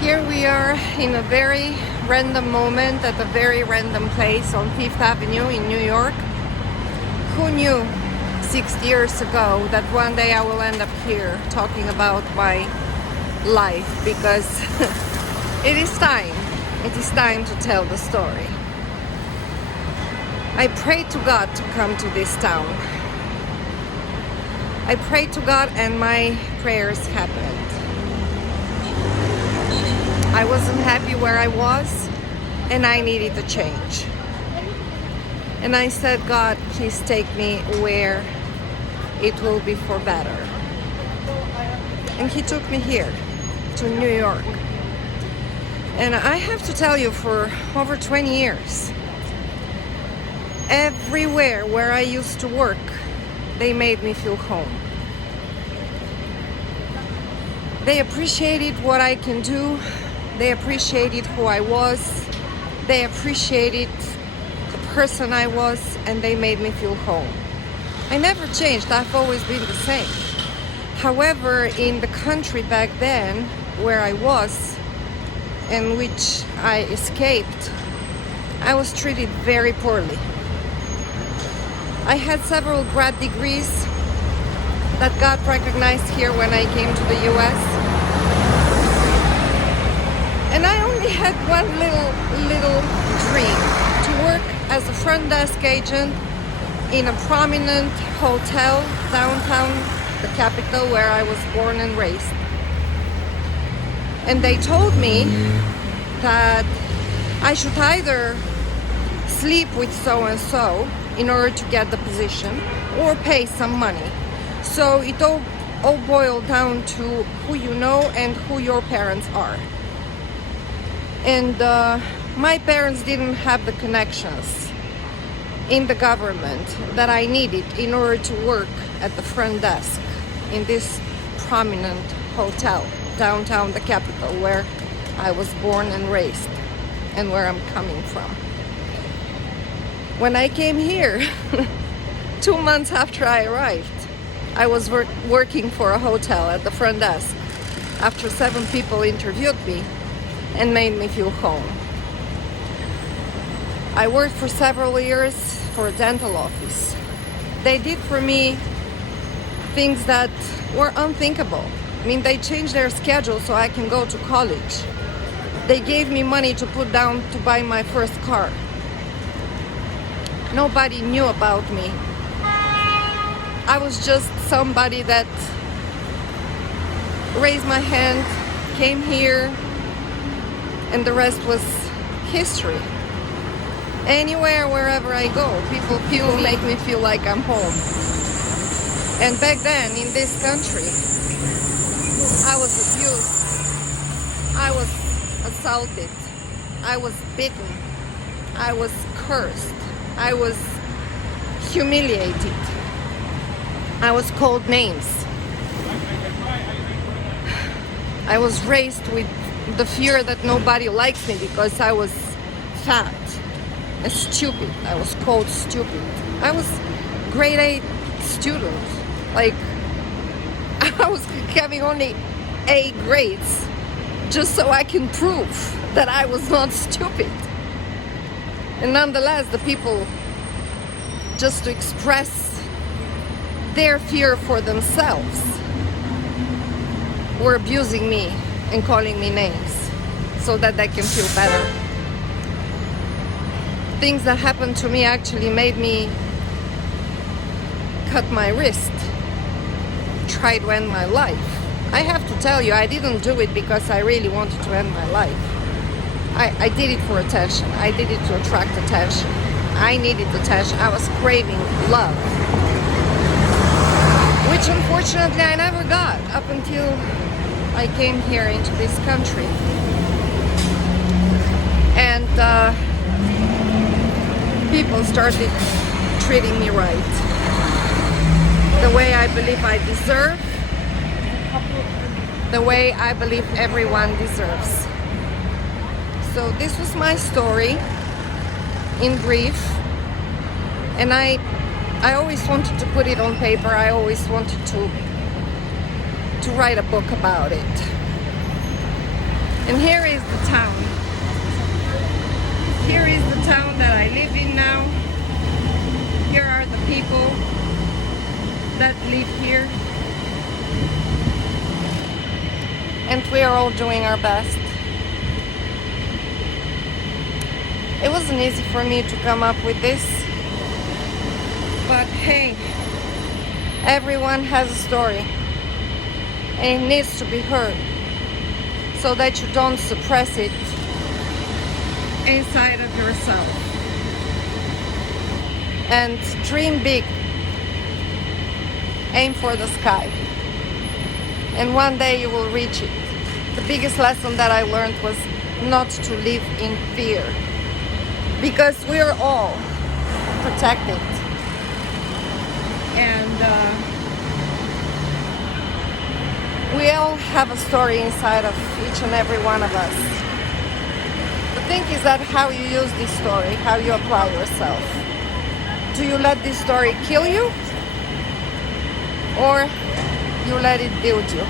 Here we are in a very random moment at a very random place on Fifth Avenue in New York. Who knew 6 years ago that one day I will end up here talking about my life, because it is time. It is time to tell the story. I prayed to God to come to this town. I prayed to God and my prayers happened. I wasn't happy where I was and I needed a change. And I said, God, please take me where it will be for better. And He took me here to New York. And I have to tell you, for over 20 years, everywhere where I used to work, they made me feel home. They appreciated what I can do. They appreciated who I was. They appreciated the person I was, and they made me feel home. I never changed. I've always been the same. However, in the country back then, where I was, and which I escaped, I was treated very poorly. I had several grad degrees that got recognized here when I came to the US. And I only had one little dream: to work as a front desk agent in a prominent hotel downtown the capital where I was born and raised. And they told me that I should either sleep with so-and-so in order to get the position, or pay some money. So it all boiled down to who you know and who your parents are. And my parents didn't have the connections in the government that I needed in order to work at the front desk in this prominent hotel downtown the capital where I was born and raised and where I'm coming from. When I came here, 2 months after I arrived, I was working for a hotel at the front desk after 7 people interviewed me and made me feel home. I worked for several years for a dental office. They did for me things that were unthinkable. I mean, they changed their schedule so I can go to college. They gave me money to put down to buy my first car. Nobody knew about me. I was just somebody that raised my hand, came here, and the rest was history. Anywhere, wherever I go, people make me feel like I'm home. And back then, in this country, I was abused. I was assaulted. I was beaten. I was cursed. I was humiliated. I was called names. I was raised with the fear that nobody likes me because I was fat and stupid. I was called stupid. I was grade 8 student. Like, I was having only A grades just so I can prove that I was not stupid. And nonetheless, the people, just to express their fear for themselves, were abusing me and calling me names so that they can feel better. Things that happened to me actually made me cut my wrist, try to end my life. I have to tell you, I didn't do it because I really wanted to end my life. I did it for attention. I did it to attract attention. I needed attention. I was craving love, which unfortunately I never got up until I came here into this country. And people started treating me right, the way I believe I deserve, the way I believe everyone deserves. So this was my story in brief, and I always wanted to put it on paper. I always wanted to write a book about it. And here is the town. Here is the town that I live in now. Here are the people that live here. And we are all doing our best. It wasn't easy for me to come up with this, but hey, everyone has a story and it needs to be heard so that you don't suppress it inside of yourself. And dream big, aim for the sky, and one day you will reach it. The biggest lesson that I learned was not to live in fear, because we're all protected. And we all have a story inside of each and every one of us. The thing is that how you use this story, how you apply yourself. Do you let this story kill you, or you let it build you?